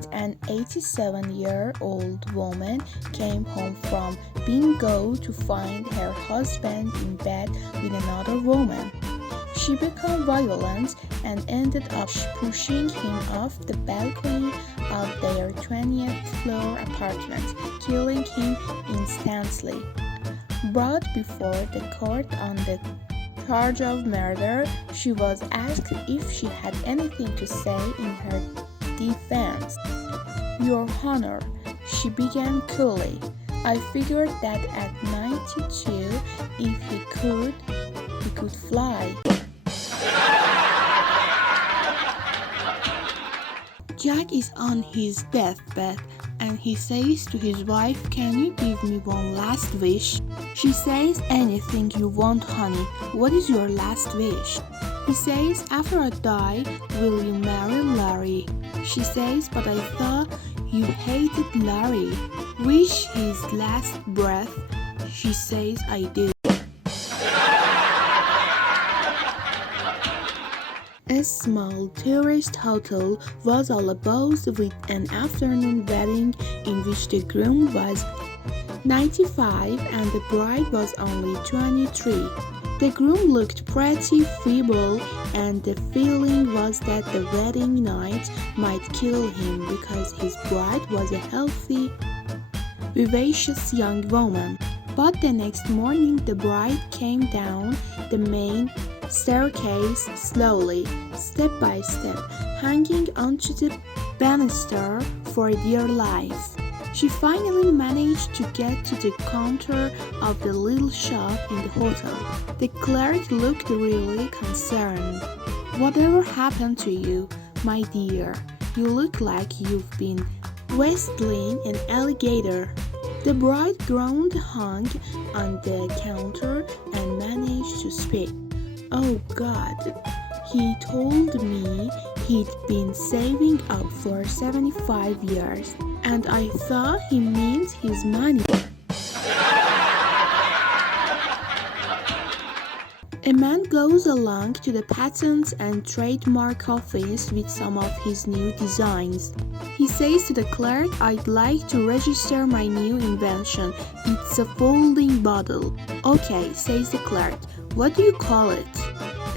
night, an 87-year-old woman came home from bingo to find her husband in bed with another woman. She became violent and ended up pushing him off the balcony of their 20th floor apartment, killing him instantly. Brought before the court on the charge of murder, she was asked if she had anything to say in her defense. "Your Honor," she began coolly, "I figured that at 92, if he could fly." Jack is on his deathbed and he says to his wife, "Can you give me one last wish?" She says, "Anything you want, honey. What is your last wish?" He says, "After I die, will you marry Larry?" She says, "But I thought you hated Larry." "Wish his last breath." She says, "I do." A small tourist hotel was all abuzz with an afternoon wedding in which the groom was 95 and the bride was only 23. The groom looked pretty feeble, and the feeling was that the wedding night might kill him because his bride was a healthy, vivacious young woman. But the next morning the bride came down the main staircase slowly, step by step, hanging onto the banister for dear life. She finally managed to get to the counter of the little shop in the hotel. The clerk looked really concerned. "Whatever happened to you, my dear? You look like you've been wrestling an alligator." The bride groaned, hung on the counter, and managed to speak. "Oh God, he told me he'd been saving up for 75 years, and I thought he meant his money." A man goes along to the Patent and Trademark Office with some of his new designs. He says to the clerk, "I'd like to register my new invention. It's a folding bottle." "Okay," says the clerk. "What do you call it?"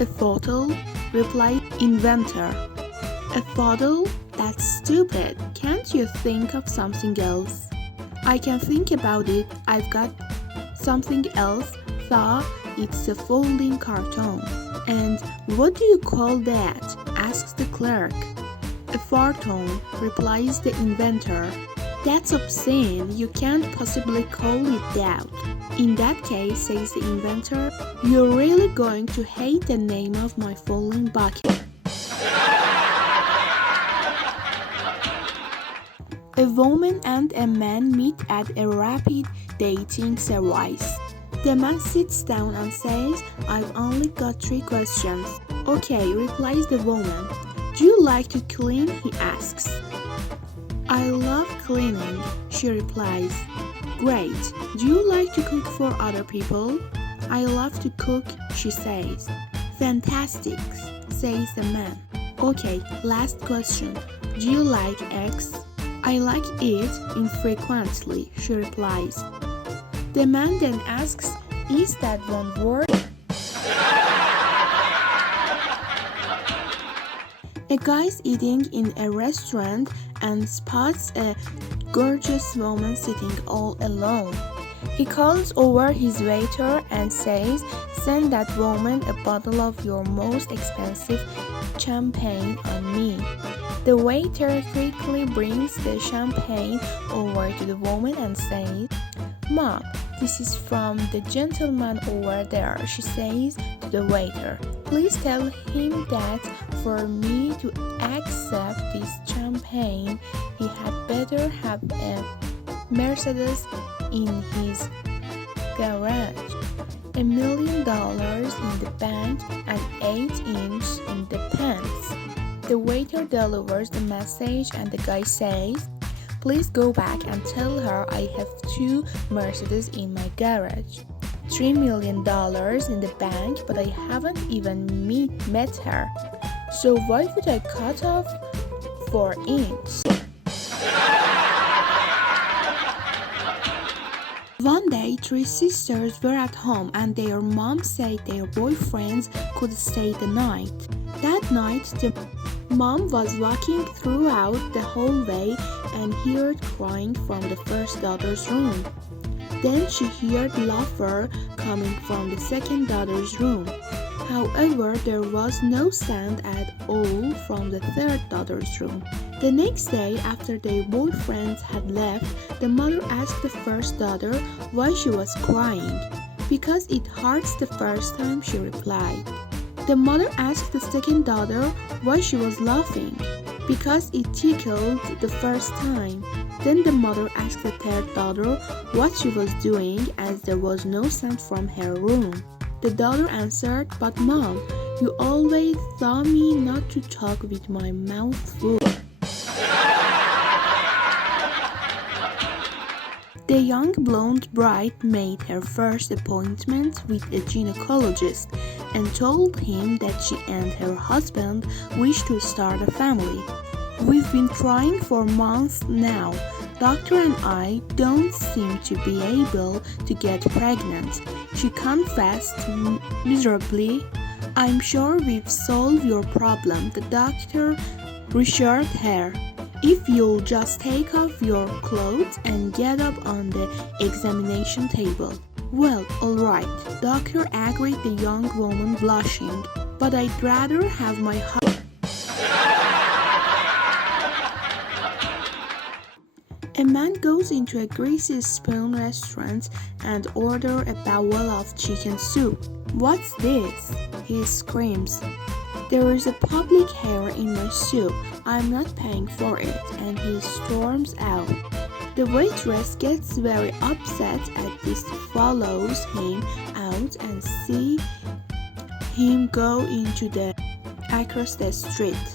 "A bottle," replied inventor. "A bottle? That's stupid. Can't you think of something else?" "I can think about it. I've got something else. Thought it's a folding carton." "And what do you call that?" asks the clerk. "A farton," replies the inventor. "That's obscene. You can't possibly call it that." "In that case," says the inventor, "you're really going to hate the name of my folding bucket." A woman and a man meet at a rapid dating service. The man sits down and says, "I've only got 3 questions." "Okay," replies the woman. "Do you like to clean?" he asks. "I love cleaning," she replies. "Great. Do you like to cook for other people?" "I love to cook," she says. "Fantastic," says the man. "Okay, last question. Do you like eggs?" "I like it infrequently," she replies. The man then asks, "Is that one word?" A guy's eating in a restaurant and spots a gorgeous woman sitting all alone. He calls over his waiter and says, "Send that woman a bottle of your most expensive champagne on me." The waiter quickly brings the champagne over to the woman and says, "Mom, this is from the gentleman over there," she says to the waiter. "Please tell him that for me to accept this champagne, he had better have a Mercedes in his garage, $1 million in the bank, and 8 inch in the pants." The waiter delivers the message and the guy says, "Please go back and tell her I have 2 Mercedes in my garage, $3 million in the bank, but I haven't even met her. So why would I cut off 4 inches?" One day, three sisters were at home and their mom said their boyfriends could stay the night. That night, the mom was walking throughout the hallway and heard crying from the first daughter's room. Then she heard laughter coming from the second daughter's room. However, there was no sound at all from the third daughter's room. The next day, after their boyfriends had left, the mother asked the first daughter why she was crying. Because it hurts the first time, she replied. The mother asked the second daughter why she was laughing. Because it tickled the first time. Then the mother asked the third daughter what she was doing as there was no sound from her room. The daughter answered, "But mom, you always taught me not to talk with my mouth full." The young blonde bride made her first appointment with a gynecologist and told him that she and her husband wished to start a family. "We've been trying for months now. Doctor and I don't seem to be able to get pregnant," she confessed miserably. "I'm sure we've solved your problem," the doctor reassured her. "If you'll just take off your clothes and get up on the examination table." "Well, all right," doctor agreed, the young woman blushing. "But I'd rather have my husband." A man goes into a greasy spoon restaurant and orders a bowl of chicken soup. "What's this?" he screams. "There is a public hair in my soup. I'm not paying for it," and he storms out. The waitress gets very upset at this, follows him out and sees him go across the street.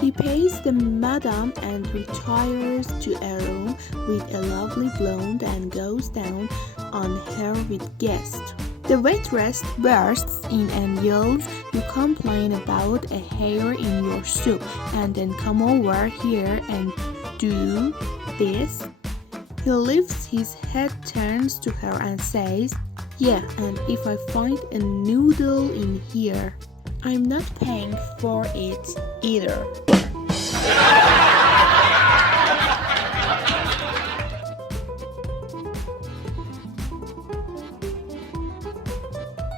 He pays the madam and retires to a room with a lovely blonde and goes down on her with guests. The waitress bursts in and yells, "You complain about a hair in your soup and then come over here and do this?" He lifts his head, turns to her and says, "Yeah, and if I find a noodle in here, I'm not paying for it either."